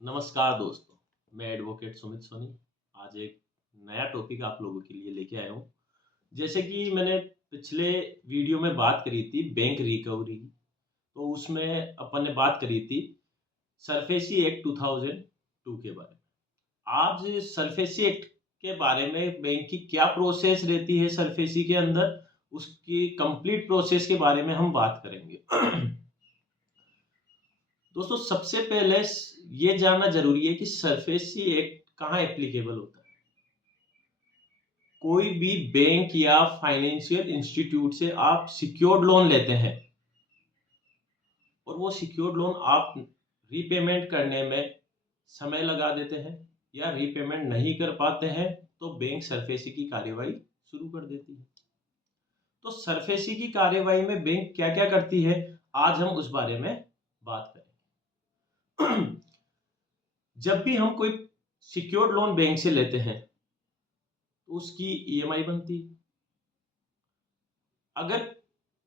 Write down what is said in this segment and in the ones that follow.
नमस्कार दोस्तों, मैं एडवोकेट सुमित सोनी आज एक नया टॉपिक आप लोगों के लिए लेके आया हूँ। जैसे कि मैंने पिछले वीडियो में बात करी थी बैंक रिकवरी की, तो उसमें अपन ने बात करी थी सरफेसी एक्ट 2002 के बारे में। आज सरफेसी एक्ट के बारे में बैंक की क्या प्रोसेस रहती है सरफेसी के अंदर, उसकी कंप्लीट प्रोसेस के बारे में हम बात करेंगे। दोस्तों सबसे पहले ये जानना जरूरी है कि सरफेसी एक्ट कहाँ एप्लीकेबल होता है। कोई भी बैंक या फाइनेंशियल इंस्टीट्यूट से आप सिक्योर्ड लोन लेते हैं और वो सिक्योर्ड लोन आप रीपेमेंट करने में समय लगा देते हैं या रीपेमेंट नहीं कर पाते हैं तो बैंक सरफेसी की कार्यवाही शुरू कर देती है। तो सरफेसी की कार्यवाही में बैंक क्या क्या करती है, आज हम उस बारे में बात करेंगे। जब भी हम कोई सिक्योर्ड लोन बैंक से लेते हैं तो उसकी ईएमआई बनती है। अगर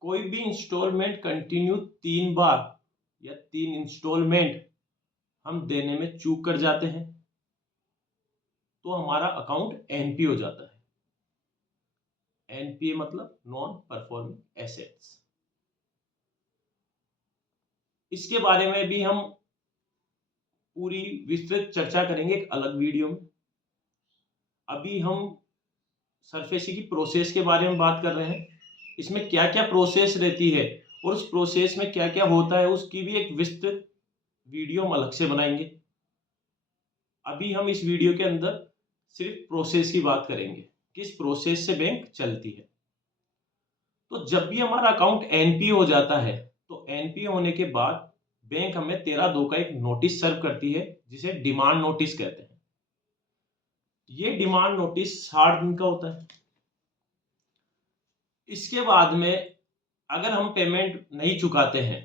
कोई भी इंस्टॉलमेंट कंटिन्यू 3 बार या 3 इंस्टॉलमेंट हम देने में चूक कर जाते हैं तो हमारा अकाउंट एनपी हो जाता है। एनपीए मतलब नॉन परफॉर्मिंग एसेट्स। इसके बारे में भी हम पूरी विस्तृत चर्चा करेंगे एक अलग वीडियो में। अभी हम सरफेसी की प्रोसेस के बारे में बात कर रहे हैं। इसमें क्या क्या प्रोसेस रहती है और उस प्रोसेस में क्या क्या होता है उसकी भी एक विस्तृत वीडियो हम अलग से बनाएंगे। अभी हम इस वीडियो के अंदर सिर्फ प्रोसेस की बात करेंगे, किस प्रोसेस से बैंक चलती है। तो जब भी हमारा अकाउंट एनपी हो जाता है तो एनपी होने के बाद बैंक हमें 13(2) का एक नोटिस सर्व करती है जिसे डिमांड नोटिस कहते हैं। ये डिमांड नोटिस 60 दिन का होता है। इसके बाद में अगर हम पेमेंट नहीं चुकाते हैं,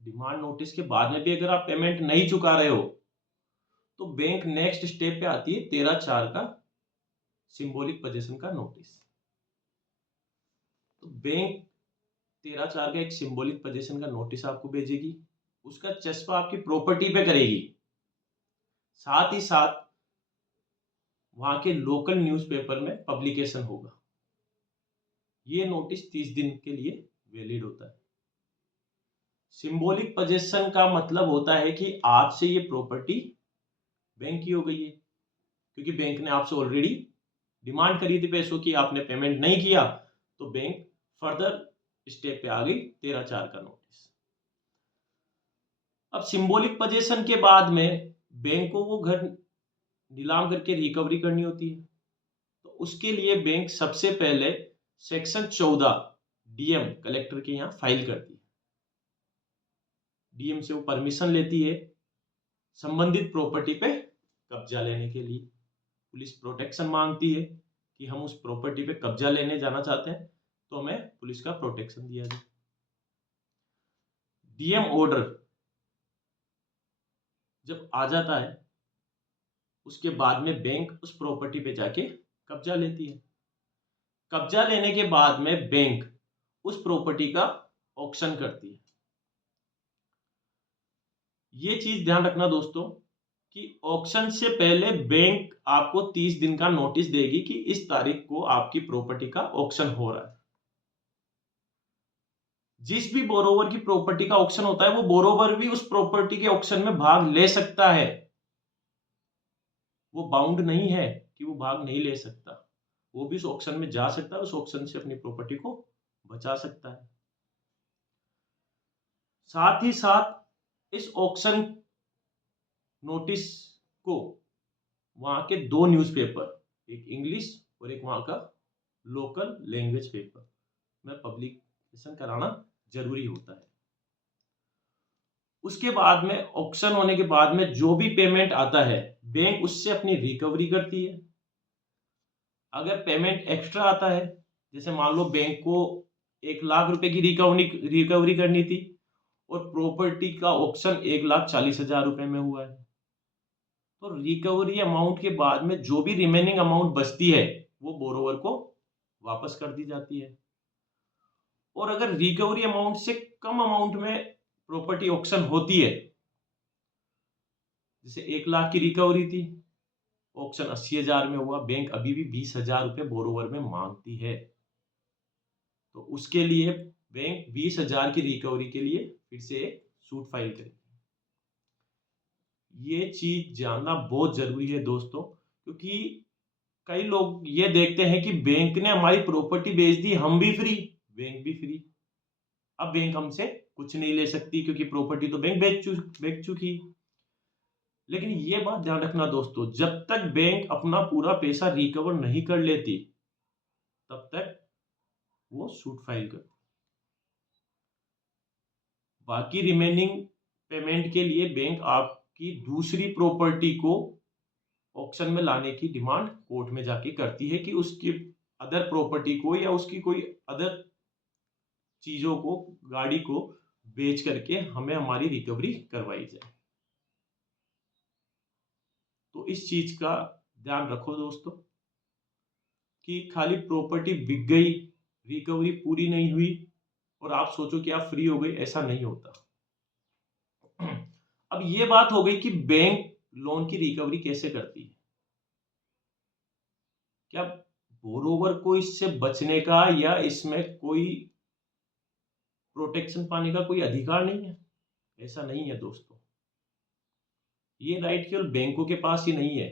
डिमांड नोटिस के बाद में भी अगर आप पेमेंट नहीं चुका रहे हो तो बैंक नेक्स्ट स्टेप पे आती है 13(4) का सिंबॉलिक पोजीशन का नोटिस। तो बैंक 13(4) का एक सिंबॉलिक पोजीशन का नोटिस आपको भेजेगी, उसका चस्पा आपकी प्रॉपर्टी पे करेगी, साथ ही साथ वहां के लोकल न्यूज़पेपर में पब्लिकेशन होगा। ये नोटिस 30 दिन के लिए वैलिड होता है। सिंबॉलिक पोजीशन का मतलब होता है कि आज से ये प्रॉपर्टी बैंक की हो गई है, क्योंकि बैंक ने आपसे ऑलरेडी डिमांड करी थी पैसों की, आपने पेमेंट नहीं किया तो बैंक फर्दर स्टेप पे आ गई 13(4) का नोटिस। अब सिंबॉलिक पोजीशन के बाद में बैंक को वो घर नीलाम करके रिकवरी करनी होती है। तो उसके लिए बैंक सबसे पहले सेक्शन 14 डीएम कलेक्टर के यहाँ फाइल करती है। डीएम से वो परमिशन लेती है संबंधित प्रॉपर्टी पे कब्जा लेने के लिए। पुलिस प्रोटेक्शन मांगती है कि हम उस प्रॉपर्टी पे कब्जा लेने जाना चाहते हैं तो हमें पुलिस का प्रोटेक्शन दिया जाए। डीएम ऑर्डर जब आ जाता है उसके बाद में बैंक उस प्रॉपर्टी पे जाके कब्जा लेती है। कब्जा लेने के बाद में बैंक उस प्रॉपर्टी का ऑक्शन करती है। ये चीज ध्यान रखना दोस्तों कि ऑक्शन से पहले बैंक आपको 30 दिन का नोटिस देगी कि इस तारीख को आपकी प्रॉपर्टी का ऑक्शन हो रहा है। जिस भी बोरोवर की प्रॉपर्टी का ऑक्शन होता है वो बोरोवर भी उस प्रॉपर्टी के ऑक्शन में भाग ले सकता है। वो बाउंड नहीं है कि वो भाग नहीं ले सकता, वो भी उस ऑक्शन में जा सकता है, उस ऑक्शन से अपनी प्रॉपर्टी को बचा सकता है। साथ ही साथ इस ऑक्शन नोटिस को वहां के 2 न्यूज़पेपर, एक इंग्लिश और एक वहां का लोकल लैंग्वेज पेपर में पब्लिकेशन कराना जरूरी होता है। उसके बाद में ऑक्शन होने के बाद में जो भी पेमेंट आता है बैंक उससे अपनी रिकवरी करती है। अगर पेमेंट एक्स्ट्रा आता है, जैसे मान लो बैंक को 1 लाख रुपए की रिकवरी करनी थी और प्रॉपर्टी का ऑक्शन 1,40,000 रुपए में हुआ है, तो रिकवरी अमाउंट के बाद में जो भी रिमेनिंग अमाउंट बचती है वो बोरोवर को वापस कर दी जाती है। और अगर रिकवरी अमाउंट से कम अमाउंट में प्रॉपर्टी ऑक्शन होती है जैसे 1 लाख की रिकवरी थी, ऑक्शन 80,000 में हुआ, बैंक अभी भी 20,000 रुपये बोरोवर में मांगती है। तो उसके लिए बैंक 20,000 की रिकवरी के लिए फिर से एक सूट फाइल करेगी। ये चीज जानना बहुत जरूरी है दोस्तों, क्योंकि कई लोग ये देखते हैं कि बैंक ने हमारी प्रॉपर्टी बेच दी, हम भी फ्री, बैंक भी फ्री। अब बैंक हमसे कुछ नहीं ले सकती क्योंकि प्रॉपर्टी तो बैंक बेच चुकी। लेकिन ये बात ध्यान रखना दोस्तों, जब तक बैंक अपना पूरा पैसा रिकवर नहीं कर लेती तब तक वो सूट फाइल करती। बाकी रिमेनिंग पेमेंट के लिए बैंक आपकी दूसरी प्रॉपर्टी को ऑक्शन में लाने की डिमांड कोर्ट में जाके करती है कि उसकी अदर प्रॉपर्टी को या उसकी कोई अदर चीजों को, गाड़ी को बेच करके हमें हमारी रिकवरी करवाई जाए। तो इस चीज का ध्यान रखो दोस्तों कि खाली प्रॉपर्टी बिक गई, रिकवरी पूरी नहीं हुई और आप सोचो कि आप फ्री हो गए, ऐसा नहीं होता। अब ये बात हो गई कि बैंक लोन की रिकवरी कैसे करती है। क्या बोरोवर को इससे बचने का या इसमें कोई प्रोटेक्शन पाने का कोई अधिकार नहीं है? ऐसा नहीं है दोस्तों। ये राइट केवल बैंकों के पास ही नहीं है।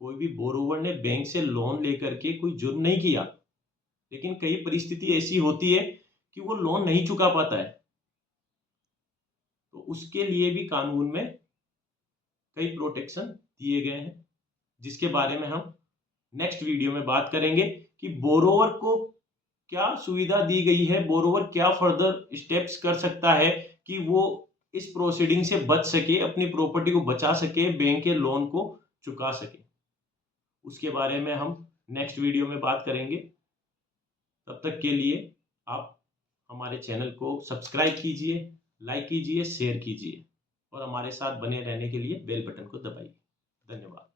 कोई भी बोरोवर ने बैंक से लोन लेकर के कोई जुर्म नहीं किया, लेकिन कई परिस्थिति ऐसी होती है कि वो लोन नहीं चुका पाता है, तो उसके लिए भी कानून में कई प्रोटेक्शन दिए गए हैं, जिसके बारे में हम नेक्स्ट वीडियो में बात करेंगे कि बोरोवर को क्या सुविधा दी गई है, बोरोवर क्या फर्दर स्टेप्स कर सकता है कि वो इस प्रोसीडिंग से बच सके, अपनी प्रॉपर्टी को बचा सके, बैंक के लोन को चुका सके। उसके बारे में हम नेक्स्ट वीडियो में बात करेंगे। तब तक के लिए आप हमारे चैनल को सब्सक्राइब कीजिए, लाइक कीजिए, शेयर कीजिए और हमारे साथ बने रहने के लिए बेल बटन को दबाइए। धन्यवाद।